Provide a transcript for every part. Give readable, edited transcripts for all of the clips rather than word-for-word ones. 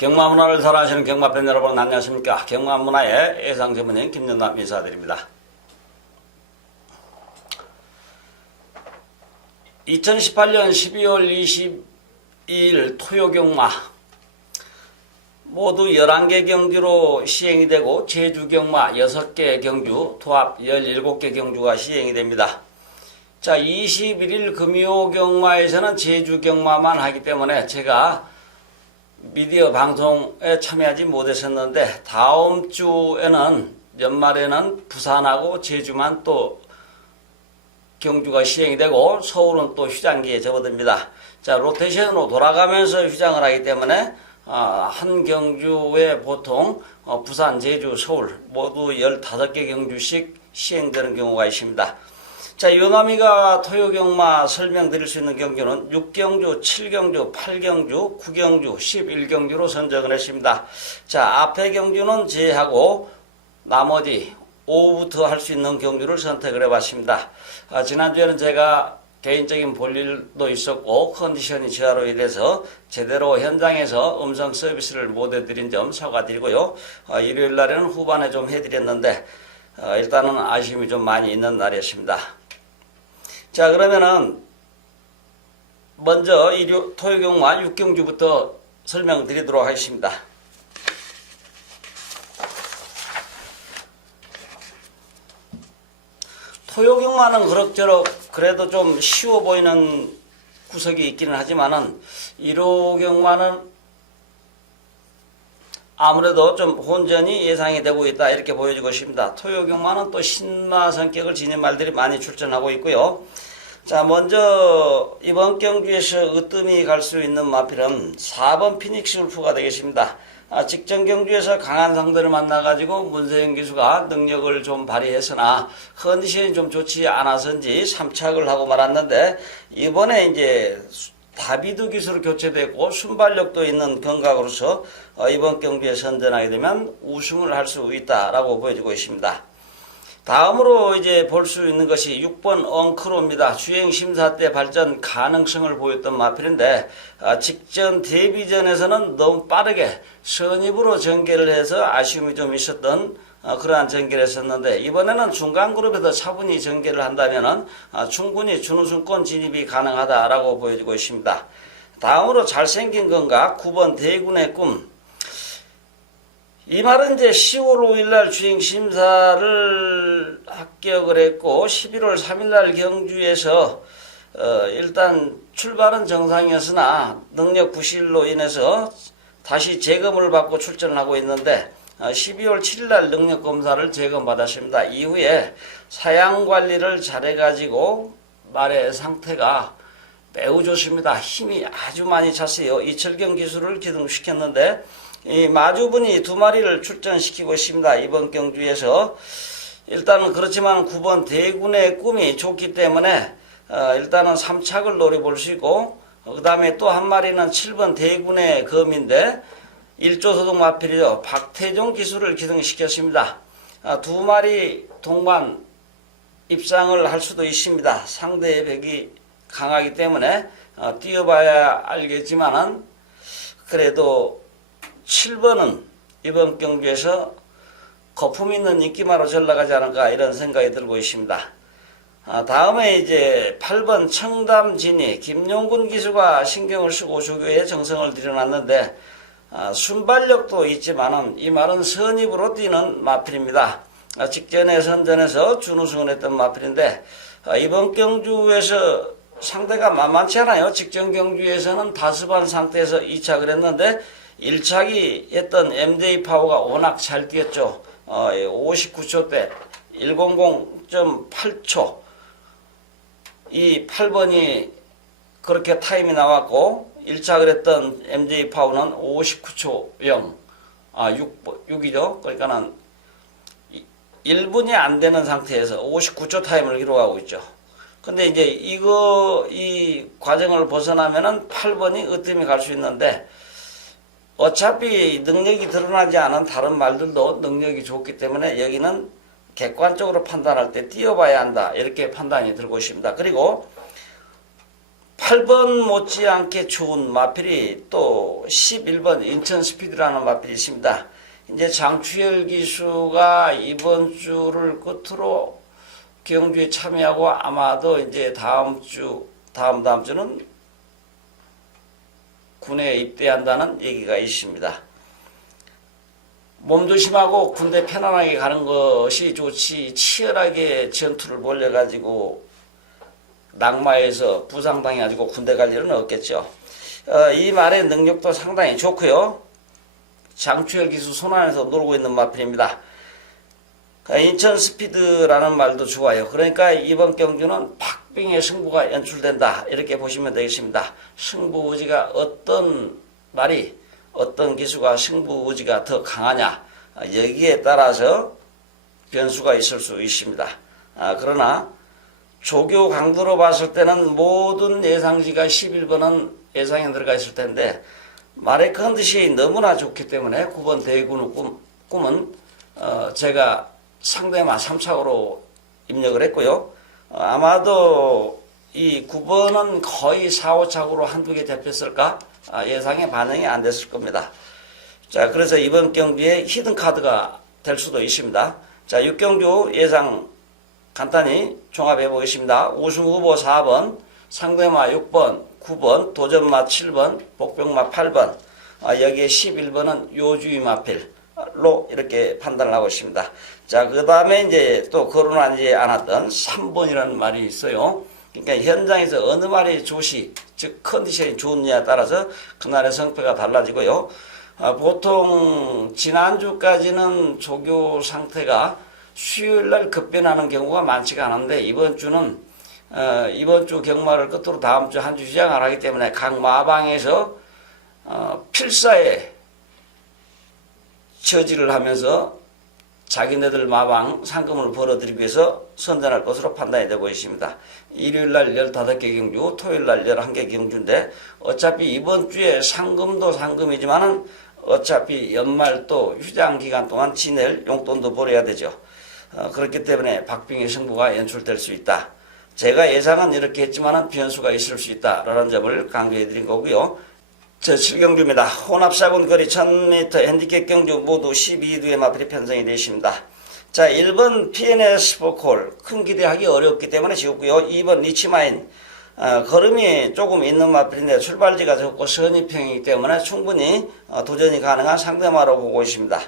경마문화를 사랑하시는 경마팬 여러분 안녕하십니까. 경마문화의 예상 전문인 김연남 인사드립니다. 2018년 12월 22일 토요경마 모두 11개 경주로 시행이 되고 제주경마 6개 경주 도합 17개 경주가 시행이 됩니다. 자, 21일 금요경마에서는 제주경마만 하기 때문에 제가 미디어 방송에 참여하지 못했었는데 다음 주에는 연말에는 부산하고 제주만 또 경주가 시행이 되고 서울은 또 휴장기에 접어듭니다. 자, 로테이션으로 돌아가면서 휴장을 하기 때문에 한 경주에 보통 부산, 제주, 서울 모두 15개 경주씩 시행되는 경우가 있습니다. 자, 요나미가 토요경마 설명드릴 수 있는 경주는 6경주, 7경주, 8경주, 9경주, 11경주로 선정을 했습니다. 자, 앞에 경주는 제하고 나머지 오후부터 할 수 있는 경주를 선택을 해봤습니다. 지난주에는 제가 개인적인 볼일도 있었고 컨디션이 저하로 인해서 제대로 현장에서 음성 서비스를 못 해드린 점 사과드리고요. 일요일 날에는 후반에 좀 해드렸는데 일단은 아쉬움이 좀 많이 있는 날이었습니다. 자, 그러면은 먼저 토요경마 6경주부터 설명드리도록 하겠습니다. 토요경마는 그럭저럭 그래도 좀 쉬워 보이는 구석이 있기는 하지만은 1호경마는 아무래도 좀 혼전이 예상이 되고 있다 이렇게 보여지고 있습니다. 토요경마는 또 신마 성격을 지닌 말들이 많이 출전하고 있고요. 자, 먼저 이번 경주에서 으뜸이 갈 수 있는 마필은 4번 피닉스 울프가 되겠습니다. 직전 경주에서 강한 상대를 만나가지고 문세영 기수가 능력을 좀 발휘했으나 컨디션이 좀 좋지 않아서인지 3착을 하고 말았는데 이번에 이제 다비드 기수로 교체됐고 순발력도 있는 경각으로서 이번 경주에 선전하게 되면 우승을 할 수 있다라고 보여지고 있습니다. 다음으로 이제 볼 수 있는 것이 6번 엉크로입니다. 주행심사 때 발전 가능성을 보였던 마필인데 직전 데뷔전에서는 너무 빠르게 선입으로 전개를 해서 아쉬움이 좀 있었던 그러한 전개를 했었는데 이번에는 중간 그룹에서 차분히 전개를 한다면은 충분히 준우승권 진입이 가능하다라고 보여지고 있습니다. 다음으로 잘생긴 건가 9번 대군의 꿈. 이 말은 이제 10월 5일날 주행심사를 합격을 했고 11월 3일날 경주에서 일단 출발은 정상이었으나 능력 부실로 인해서 다시 재검을 받고 출전을 하고 있는데 12월 7일날 능력검사를 재검받았습니다. 이후에 사양관리를 잘해가지고 말의 상태가 매우 좋습니다. 힘이 아주 많이 찼어요. 이철경 기술을 기동시켰는데 이 마주분이 2마리를 출전시키고 있습니다. 이번 경주에서 일단은 그렇지만 9번 대군의 꿈이 좋기 때문에 일단은 3착을 노려볼 수 있고 그 다음에 또 한 마리는 7번 대군의 검인데 1조소득 마필이죠. 박태종 기술을 기동시켰습니다. 2마리 동반 입상을 할 수도 있습니다. 상대의 벽이 강하기 때문에 뛰어봐야 알겠지만은 그래도 7번은 이번 경주에서 거품 있는 인기마로 전락하지 않을까 이런 생각이 들고 있습니다. 다음에 이제 8번 청담진이 김용군 기수가 신경을 쓰고 조교에 정성을 들여놨는데 순발력도 있지만은 이 말은 선입으로 뛰는 마필입니다. 직전에 선전에서 준우승을 했던 마필인데 이번 경주에서 상대가 만만치 않아요. 직전 경주에서는 다스반 상태에서 2착을 했는데 1착이 했던 MJ 파워가 워낙 잘 뛰었죠. 59초대 100.8초 이 8번이 그렇게 타임이 나왔고 1착을 했던 MJ 파워는 59초 0 6이죠. 그러니까는 1분이 안 되는 상태에서 59초 타임을 기록하고 있죠. 근데 이제 이 과정을 벗어나면은 8번이 으뜸이 갈 수 있는데 어차피 능력이 드러나지 않은 다른 말들도 능력이 좋기 때문에 여기는 객관적으로 판단할 때 뛰어봐야 한다 이렇게 판단이 들고 있습니다. 그리고 8번 못지않게 좋은 마필이 또 11번 인천 스피드라는 마필이 있습니다. 이제 장추열 기수가 이번 주를 끝으로 경주에 참여하고 아마도 이제 다음 주는 군에 입대한다는 얘기가 있습니다. 몸조심하고 군대 편안하게 가는 것이 좋지, 치열하게 전투를 벌여가지고 낙마해서 부상당해가지고 군대 갈 일은 없겠죠. 이 말의 능력도 상당히 좋고요. 장추열 기수 손안에서 놀고 있는 마필입니다. 인천 스피드라는 말도 좋아요. 그러니까 이번 경주는 박빙의 승부가 연출된다, 이렇게 보시면 되겠습니다. 승부의지가 어떤 말이, 어떤 기수가 승부의지가 더 강하냐, 여기에 따라서 변수가 있을 수 있습니다. 그러나 조교 강도로 봤을 때는 모든 예상지가 11번은 예상에 들어가 있을 텐데, 말의 컨디션이 너무나 좋기 때문에 9번 대구는 꿈은 제가 상대마 3착으로 입력을 했고요. 아마도 이 9번은 거의 4, 5착으로 한두 개 잡혔을까? 예상에 반영이 안 됐을 겁니다. 자, 그래서 이번 경기에 히든카드가 될 수도 있습니다. 자, 6경주 예상 간단히 종합해 보겠습니다. 우승후보 4번, 상대마 6번, 9번, 도전마 7번, 복병마 8번, 여기에 11번은 요주의 마필로 이렇게 판단을 하고 있습니다. 자, 그 다음에 이제 또 거론하지 않았던 3번이라는 말이 있어요. 그러니까 현장에서 어느 말이 좋시, 즉 컨디션이 좋느냐에 따라서 그날의 성패가 달라지고요. 보통 지난주까지는 조교 상태가 수요일날 급변하는 경우가 많지가 않은데, 이번 주 경마를 끝으로 다음 주 한 주 시작을 하기 때문에 각 마방에서 필사에 처지를 하면서 자기네들 마방 상금을 벌어들이기 위해서 선전할 것으로 판단이 되고 있습니다. 일요일날 15개 경주, 토요일날 11개 경주인데, 어차피 이번 주에 상금도 상금이지만은 어차피 연말 또 휴장 기간 동안 지낼 용돈도 벌어야 되죠. 그렇기 때문에 박빙의 승부가 연출될 수 있다. 제가 예상은 이렇게 했지만은 변수가 있을 수 있다라는 점을 강조해 드린 거고요. 저 7경주입니다. 혼합4군 거리 1000m 핸디캡 경주 모두 12두의 마필이 편성이 되어 있습니다. 자, 1번 PNS 포콜 큰 기대하기 어렵기 때문에 지웠고요. 2번 리치마인 걸음이 조금 있는 마필인데 출발지가 적고 선입형이기 때문에 충분히 도전이 가능한 상대마로 보고 있습니다.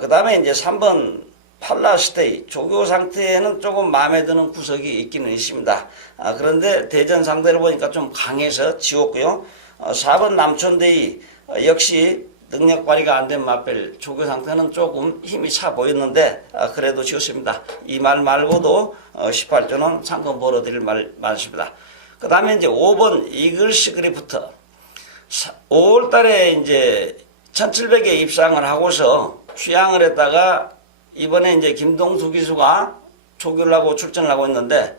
그 다음에 이제 3번 팔라스테이 조교 상태에는 조금 마음에 드는 구석이 있기는 있습니다. 그런데 대전 상대를 보니까 좀 강해서 지웠고요. 4번 남촌대이 역시 능력 발휘가 안 된 마필, 조교 상태는 조금 힘이 차 보였는데 그래도 지웠습니다. 이 말 말고도 18조는 상금 벌어드릴 말 많습니다. 그 다음에 이제 5번 이글스 그리프트 5월 달에 이제 1700에 입상을 하고서 취향을 했다가 이번에 이제 김동수 기수가 조교를 하고 출전을 하고 있는데,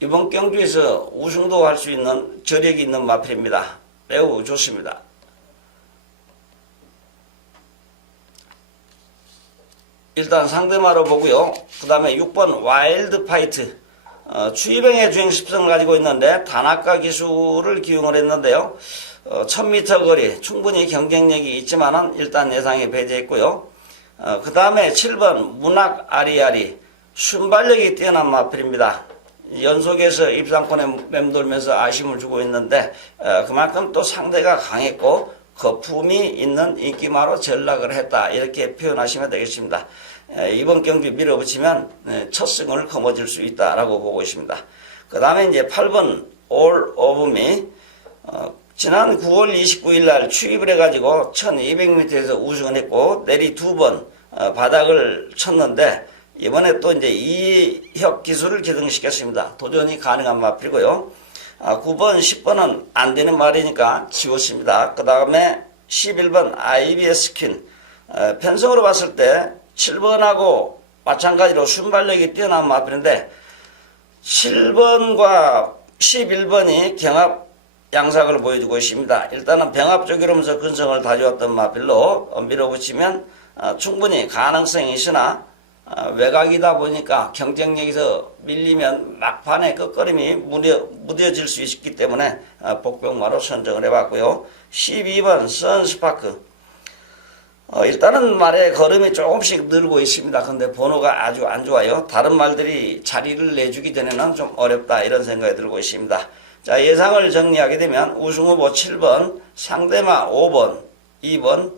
이번 경주에서 우승도 할 수 있는 저력이 있는 마필입니다. 매우 좋습니다. 일단 상대마로 보고요. 그 다음에 6번 와일드 파이트 추이병의 주행 습성을 가지고 있는데 단학가 기수를 기용을 했는데요. 1000m 거리 충분히 경쟁력이 있지만은 일단 예상에 배제했고요. 그 다음에 7번 문학 아리아리 순발력이 뛰어난 마필입니다. 연속해서 입상권에 맴돌면서 아쉬움을 주고 있는데 그만큼 또 상대가 강했고 거품이 있는 인기마로 전락을 했다, 이렇게 표현하시면 되겠습니다. 이번 경기 밀어붙이면 첫 승을 거머쥘 수 있다라고 보고 있습니다. 그 다음에 이제 8번 올 오브 미 지난 9월 29일 날 취입을 해가지고 1200m에서 우승을 했고 내리 2번 바닥을 쳤는데, 이번에 또 이제 이혁 기술을 기능시켰습니다. 도전이 가능한 마필이고요. 9번, 10번은 안 되는 말이니까 지웠습니다. 그 다음에 11번 IBS 퀸 편성으로 봤을 때 7번하고 마찬가지로 순발력이 뛰어난 마필인데 7번과 11번이 경합 양상을 보여주고 있습니다. 일단은 병합적이로면서 근성을 다져왔던 마필로 밀어붙이면 충분히 가능성이 있으나 외곽이다 보니까 경쟁력에서 밀리면 막판에 끝걸음이 무뎌질 수 있기 때문에 복병마로 선정을 해봤고요. 12번 선스파크. 일단은 말의 걸음이 조금씩 늘고 있습니다. 근데 번호가 아주 안 좋아요. 다른 말들이 자리를 내주기 전에는 좀 어렵다 이런 생각이 들고 있습니다. 자, 예상을 정리하게 되면 우승후보 7번, 상대마 5번, 2번,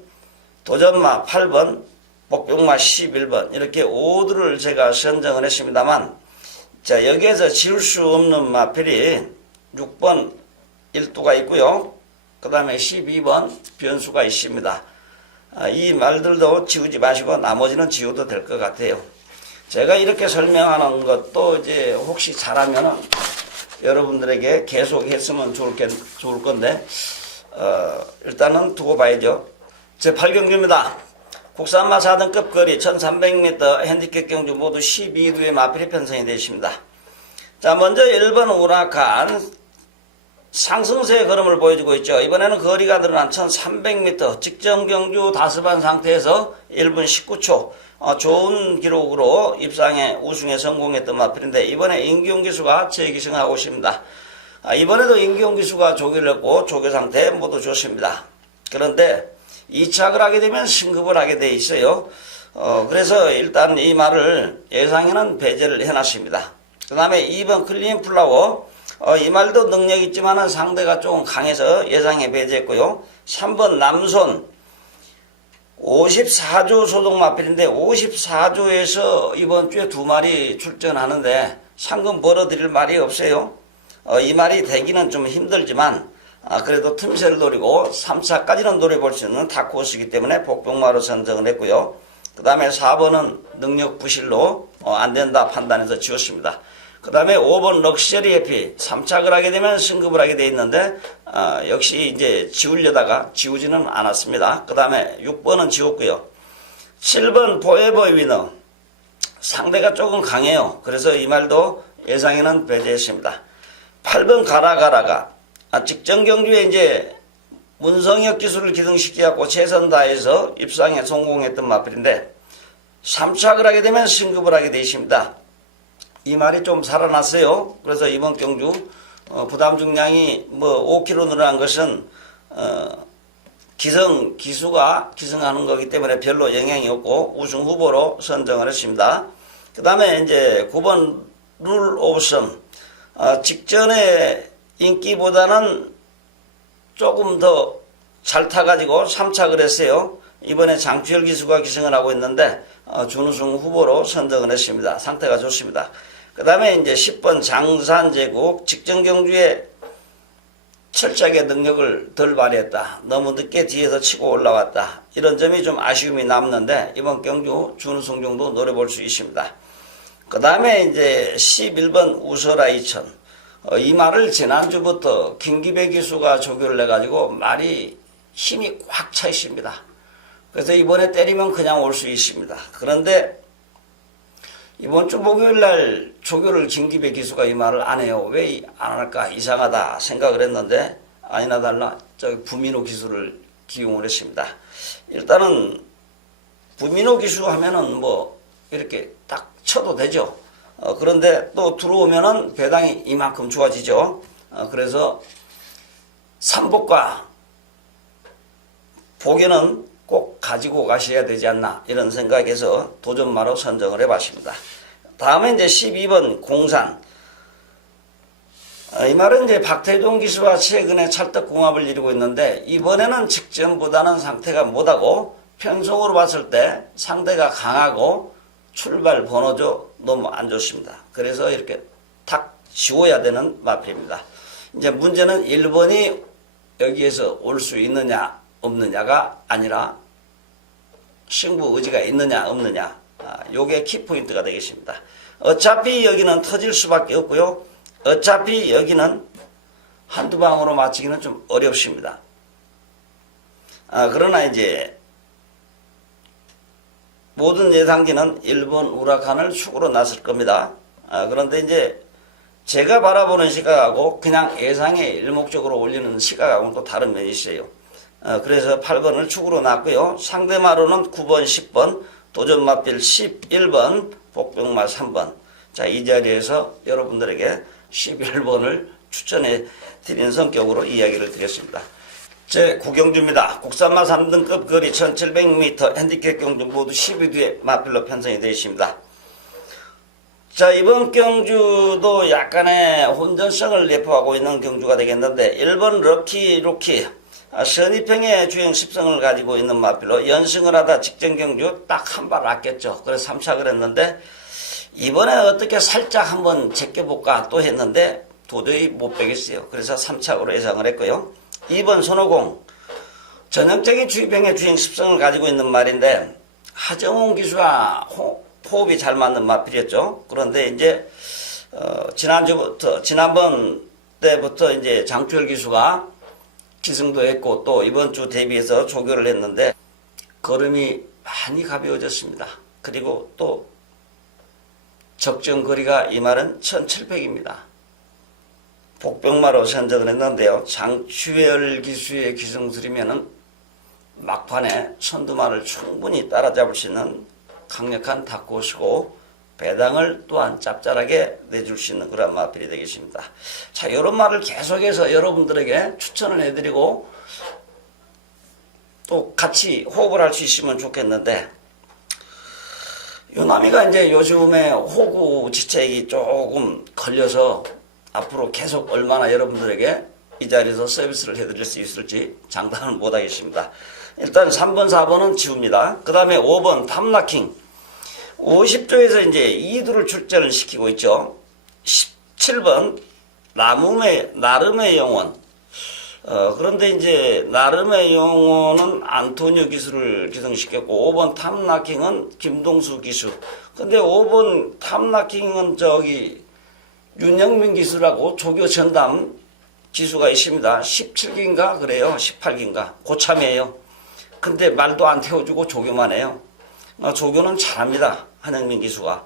도전마 8번, 복병마 11번 이렇게 5두를 제가 선정을 했습니다만, 자, 여기에서 지울 수 없는 마필이 6번 1두가 있고요. 그 다음에 12번 변수가 있습니다. 이 말들도 지우지 마시고 나머지는 지워도 될 것 같아요. 제가 이렇게 설명하는 것도 이제 혹시 잘하면은 여러분들에게 계속 했으면 좋을 건데, 일단은 두고 봐야죠. 제 8경주입니다. 국산마 4등급 거리 1300m 핸디캡 경주 모두 12두의 마필이 편성이 되어 있습니다. 자, 먼저 1번 우라칸 상승세의 걸음을 보여주고 있죠. 이번에는 거리가 늘어난 1300m 직전 경주 다스반 상태에서 1분 19초 좋은 기록으로 입상에 우승에 성공했던 마필인데, 이번에 임기용 기수가 재기승하고 있습니다. 이번에도 임기용 기수가 조교를 했고 조교 상태 모두 좋습니다. 그런데 2착을 하게 되면 승급을 하게 돼 있어요. 그래서 일단 이 말을 예상에는 배제를 해놨습니다. 그 다음에 2번 클린 플라워. 이 말도 능력 있지만은 상대가 조금 강해서 예상에 배제했고요. 3번 남손. 54조 소속 마필인데 54조에서 이번 주에 2마리 출전하는데 상금 벌어드릴 말이 없어요. 이 말이 되기는 좀 힘들지만 그래도 틈새를 노리고 3차까지는 노려볼 수 있는 다크호스이기 때문에 복병마로 선정을 했고요. 그 다음에 4번은 능력 부실로 안된다 판단해서 지웠습니다. 그 다음에 5번 럭셔리 해피 3착을 하게 되면 승급을 하게 돼 있는데 역시 이제 지우려다가 지우지는 않았습니다. 그 다음에 6번은 지웠고요. 7번 포에버 위너 상대가 조금 강해요. 그래서 이 말도 예상에는 배제했습니다. 8번 가라가라가 직전 경주에 이제 문성혁 기술을 기능시키고 최선 다해서 입상에 성공했던 마필인데 3착을 하게 되면 승급을 하게 되어 있습니다. 이 말이 좀 살아났어요. 그래서 이번 경주 부담 중량이 5kg 늘어난 것은 기수가 기승하는 거기 때문에 별로 영향이 없고 우승 후보로 선정을 했습니다. 그 다음에 이제 9번 룰 오브 썸. 직전에 인기보다는 조금 더 잘 타가지고 3착을 했어요. 이번에 장추열 기수가 기승을 하고 있는데 준우승 후보로 선정을 했습니다. 상태가 좋습니다. 그 다음에 이제 10번 장산제국 직전 경주에 철저하게 능력을 덜 발휘했다. 너무 늦게 뒤에서 치고 올라왔다. 이런 점이 좀 아쉬움이 남는데 이번 경주 준우승 정도 노려볼 수 있습니다. 그 다음에 이제 11번 우서라 2000. 이 말을 지난주부터 김기배 기수가 조교를 해가지고 말이 힘이 꽉 차 있습니다. 그래서 이번에 때리면 그냥 올 수 있습니다. 그런데 이번 주 목요일날 조교를 김기배 기수가 이 말을 안 해요. 왜 안 할까 이상하다 생각을 했는데 아니나 달라 저기 부민호 기수를 기용을 했습니다. 일단은 부민호 기수 하면은 뭐 이렇게 딱 쳐도 되죠. 그런데 또 들어오면은 배당이 이만큼 좋아지죠. 그래서 삼복과 복에는 꼭 가지고 가셔야 되지 않나 이런 생각에서 도전마로 선정을 해봤습니다. 다음에 이제 12번 공산. 이 말은 이제 박태종 기수와 최근에 찰떡궁합을 이루고 있는데 이번에는 직전보다는 상태가 못하고 편성으로 봤을 때 상대가 강하고 출발 번호조 너무 안 좋습니다. 그래서 이렇게 탁 지워야 되는 마필입니다. 이제 문제는 1번이 여기에서 올 수 있느냐 없느냐가 아니라 승부 의지가 있느냐 없느냐, 요게 키포인트가 되겠습니다. 어차피 여기는 터질 수밖에 없고요. 어차피 여기는 한두 방으로 맞추기는 좀 어렵습니다. 그러나 이제 모든 예상기는 1번 우라칸을 축으로 나설 겁니다. 그런데 이제 제가 바라보는 시각하고 그냥 예상에 일목적으로 올리는 시각하고는 또 다른 면이 있어요. 그래서 8번을 축으로 놨고요. 상대마로는 9번, 10번 도전 마필 11번, 복병마 3번. 자, 이 자리에서 여러분들에게 11번을 추천해 드리는 성격으로 이야기를 드렸습니다. 제 구경주입니다. 국산마 3등급 거리 1700m 핸디캡 경주 모두 12두의 마필로 편성이 되어 있습니다. 자, 이번 경주도 약간의 혼전성을 내포하고 있는 경주가 되겠는데 1번 럭키 루키 선입형의 주행 10성을 가지고 있는 마필로 연승을 하다 직전 경주 딱 한 발 아꼈죠. 그래서 3착을 했는데 이번에 어떻게 살짝 한번 제껴볼까 또 했는데 도저히 못 빼겠어요. 그래서 3착으로 예상을 했고요. 2번 손오공 전형적인 주입형의 주행 10성을 가지고 있는 말인데 하정훈 기수와 호흡이 잘 맞는 마필이었죠. 그런데 이제 지난번 때부터 이제 장추열 기수가 기승도 했고 또 이번 주 대비해서 조교를 했는데 걸음이 많이 가벼워졌습니다. 그리고 또 적정 거리가 이 말은 1700입니다. 복병마로 선정을 했는데요. 장추열 기수의 기승술이면은 막판에 선두마를 충분히 따라잡을 수 있는 강력한 닭고시고 배당을 또한 짭짤하게 내줄 수 있는 그런 마필이 되겠습니다. 자, 이런 말을 계속해서 여러분들에게 추천을 해드리고 또 같이 호흡을 할 수 있으면 좋겠는데 요남이가 이제 요즘에 호구 지책이 조금 걸려서 앞으로 계속 얼마나 여러분들에게 이 자리에서 서비스를 해드릴 수 있을지 장담을 못하겠습니다. 일단 3번, 4번은 지웁니다. 그 다음에 5번 탐라킹 50조에서 이제 2두를 출전을 시키고 있죠. 17번 나름의 영혼 그런데 이제 나름의 영혼은 안토니오 기수를 기승시켰고 5번 탐라킹은 김동수 기수. 근데 5번 탐라킹은 저기 윤영민 기수라고 조교 전담 기수가 있습니다. 17기인가 그래요. 18기인가 고참이에요. 근데 말도 안 태워주고 조교만 해요. 조교는 잘합니다. 한영민 기수가.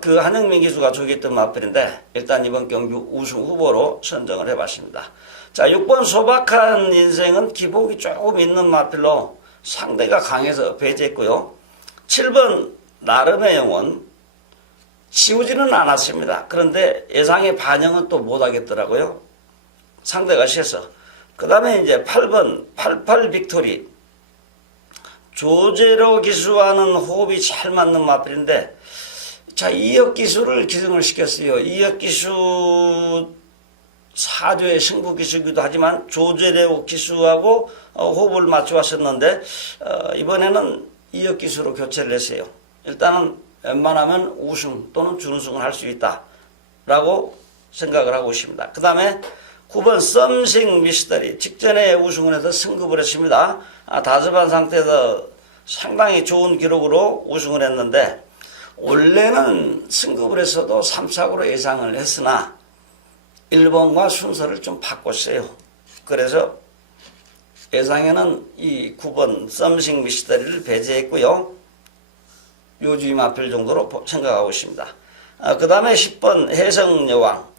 그 한영민 기수가 조교했던 마필인데 일단 이번 경주 우승 후보로 선정을 해봤습니다. 자, 6번 소박한 인생은 기복이 조금 있는 마필로 상대가 강해서 배제했고요. 7번 나름의 영혼 지우지는 않았습니다. 그런데 예상의 반영은 또 못하겠더라고요. 상대가 세서. 그 다음에 이제 8번 88 빅토리 조제로 기수와는 호흡이 잘 맞는 마필인데 자, 이혁 기수를 기승을 시켰어요. 이혁 기수 4조의 승부 기수이기도 하지만 조제로 기수하고 호흡을 맞춰 왔었는데 이번에는 이혁 기수로 교체를 했어요. 일단은 웬만하면 우승 또는 준우승을 할 수 있다라고 생각을 하고 있습니다. 그 다음에 9번 썸씽 미스터리 직전에 우승을 해서 승급을 했습니다. 다습한 상태에서 상당히 좋은 기록으로 우승을 했는데 원래는 승급을 했어도 3착으로 예상을 했으나 1번과 순서를 좀 바꿨어요. 그래서 예상에는 이 9번 썸씽 미스터리를 배제했고요. 요주임 마필 정도로 생각하고 있습니다. 그 다음에 10번 해성여왕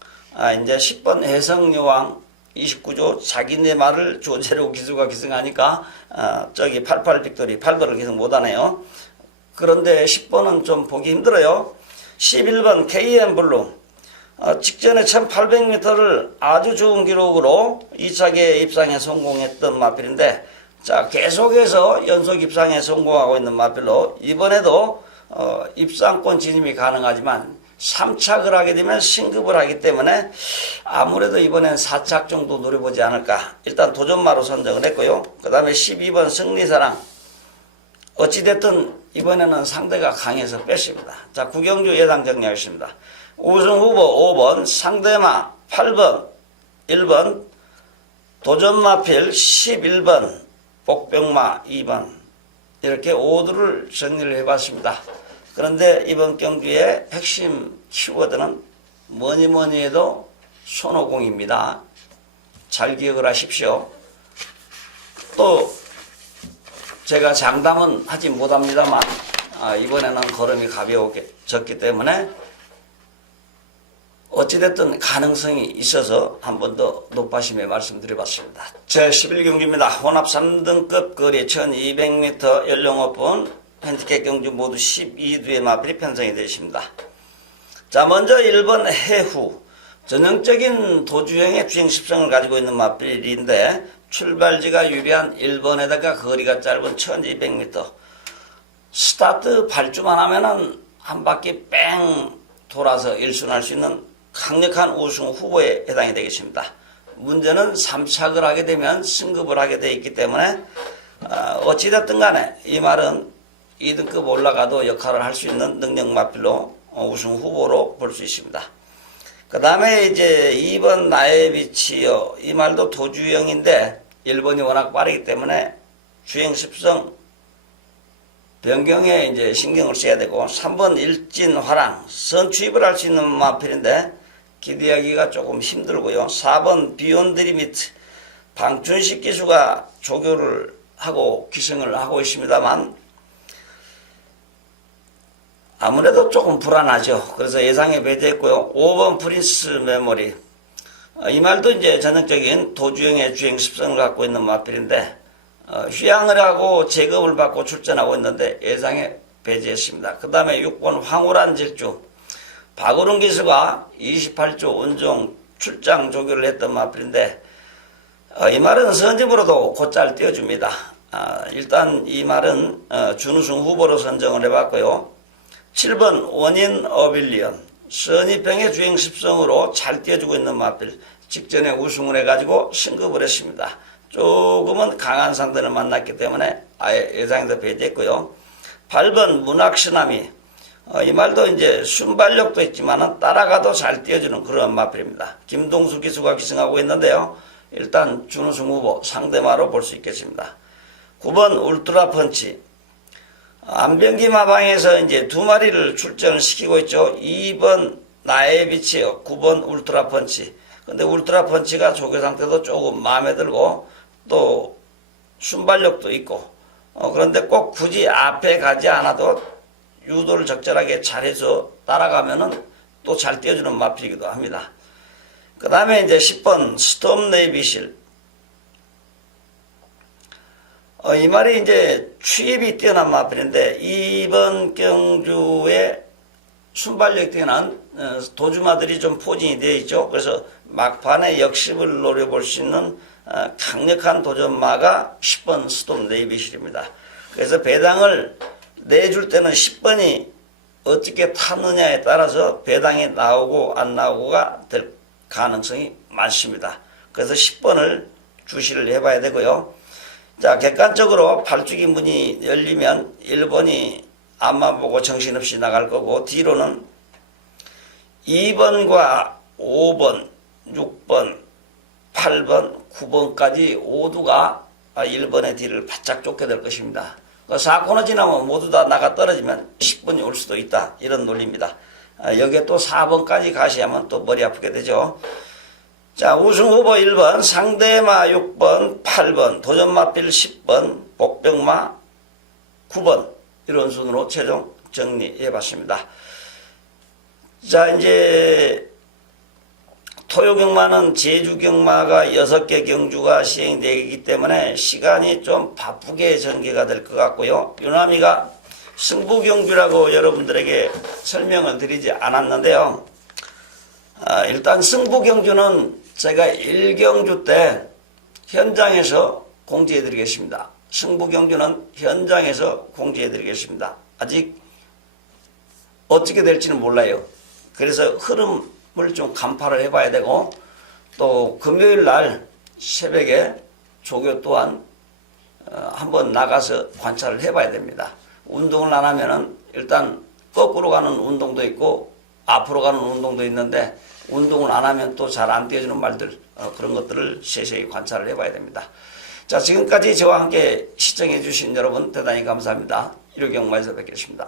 이제 10번 해성여왕 29조 자기네 말을 조제로 기수가 기승하니까 저기 88 빅토리 8번을 기승 못하네요. 그런데 10번은 좀 보기 힘들어요. 11번 KM 블루 직전에 1800m를 아주 좋은 기록으로 2차계 입상에 성공했던 마필인데 자, 계속해서 연속 입상에 성공하고 있는 마필로 이번에도 입상권 진입이 가능하지만 3착을 하게 되면 승급을 하기 때문에 아무래도 이번엔 4착 정도 노려보지 않을까. 일단 도전마로 선정을 했고요. 그 다음에 12번 승리사랑 어찌됐든 이번에는 상대가 강해서 뺐습니다. 자, 구경주 예상 정리하겠습니다. 우승 후보 5번 상대마 8번 1번 도전마필 11번 복병마 2번 이렇게 5두를 정리를 해봤습니다. 그런데 이번 경주의 핵심 키워드는 뭐니 해도 손오공입니다. 잘 기억을 하십시오. 또 제가 장담은 하지 못합니다만 이번에는 걸음이 가벼워졌기 때문에 어찌됐든 가능성이 있어서 한 번 더 높아심에 말씀드려봤습니다. 제11경주입니다. 혼합 3등급 거리 1200m 연령 오픈 핸디캡 경주 모두 12두의 마필이 편성이 되어 있습니다. 자, 먼저 1번 해후. 전형적인 도주형의 주행습성을 가지고 있는 마필인데 출발지가 유리한 1번에다가 거리가 짧은 1200m. 스타트 발주만 하면은 한 바퀴 뺑 돌아서 1순할 수 있는 강력한 우승 후보에 해당이 되겠습니다. 문제는 3착을 하게 되면 승급을 하게 되어 있기 때문에 어찌됐든 간에 이 말은 2등급 올라가도 역할을 할 수 있는 능력 마필로 우승 후보로 볼 수 있습니다. 그 다음에 이제 2번 나의 빛이요. 이 말도 도주형인데 1번이 워낙 빠르기 때문에 주행습성 변경에 이제 신경을 써야 되고 3번 일진화랑 선취입을 할 수 있는 마필인데 기대하기가 조금 힘들고요. 4번 비욘드 리미트 방춘식 기수가 조교를 하고 기승을 하고 있습니다만 아무래도 조금 불안하죠. 그래서 예상에 배제했고요. 5번 프린스 메모리 이 말도 이제 전형적인 도주형의 주행습성을 갖고 있는 마필인데 휴양을 하고 제급을 받고 출전하고 있는데 예상에 배제했습니다. 그 다음에 6번 황홀한 질주 박우른 기수가 28조 운종 출장 조교를 했던 마필인데 이 말은 선집으로도 곧잘 띄워줍니다. 일단 이 말은 준우승 후보로 선정을 해봤고요. 7번 원인 어빌리언 선입병의 주행습성으로 잘 띄워주고 있는 마필 직전에 우승을 해가지고 승급을 했습니다. 조금은 강한 상대를 만났기 때문에 아예 예상에도 배제했고요. 8번 문학시나미 이 말도 이제 순발력도 있지만은 따라가도 잘 띄워주는 그런 마필입니다. 김동수 기수가 기승하고 있는데요. 일단 준우승 후보 상대마로 볼 수 있겠습니다. 9번 울트라 펀치 안병기 마방에서 이제 두 마리를 출전을 시키고 있죠. 2번 나의 빛이요. 9번 울트라 펀치. 근데 울트라 펀치가 조교 상태도 조금 마음에 들고 또 순발력도 있고 그런데 꼭 굳이 앞에 가지 않아도 유도를 적절하게 잘해서 따라가면은 또 잘 띄워주는 마필이기도 합니다. 그 다음에 이제 10번 스톰 네이비실 이 말이 이제 취입이 뛰어난 마필인데 이번 경주에 순발력이 뛰어난 도주마들이 좀 포진이 되어 있죠. 그래서 막판에 역습을 노려볼 수 있는 강력한 도전마가 10번 스톰 네이비실입니다. 그래서 배당을 내줄 때는 10번이 어떻게 탔느냐에 따라서 배당이 나오고 안 나오고가 될 가능성이 많습니다. 그래서 10번을 주시를 해봐야 되고요. 자, 객관적으로 발주기 문이 열리면 1번이 앞만 보고 정신없이 나갈 거고 뒤로는 2번과 5번, 6번, 8번, 9번까지 모두가 1번의 뒤를 바짝 쫓게 될 것입니다. 4코너 지나면 모두 다 나가 떨어지면 10번이 올 수도 있다. 이런 논리입니다. 여기에 또 4번까지 가시하면 또 머리 아프게 되죠. 자, 우승 후보 1번, 상대마 6번, 8번, 도전마필 10번, 복병마 9번 이런 순으로 최종 정리해 봤습니다. 자, 이제 토요경마는 제주경마가 6개 경주가 시행되기 때문에 시간이 좀 바쁘게 전개가 될 것 같고요. 유남이가 승부경주라고 여러분들에게 설명을 드리지 않았는데요. 일단 승부경주는 제가 1경주 때 현장에서 공지해 드리겠습니다. 승부경주는 현장에서 공지해 드리겠습니다. 아직 어떻게 될지는 몰라요. 그래서 흐름을 좀 간파를 해봐야 되고 또 금요일 날 새벽에 조교 또한 한번 나가서 관찰을 해봐야 됩니다. 운동을 안 하면은 일단 거꾸로 가는 운동도 있고 앞으로 가는 운동도 있는데 운동을 안 하면 또 잘 안 띄워주는 말들 그런 것들을 세세히 관찰을 해봐야 됩니다. 자, 지금까지 저와 함께 시청해 주신 여러분 대단히 감사합니다. 1호경마에서 뵙겠습니다.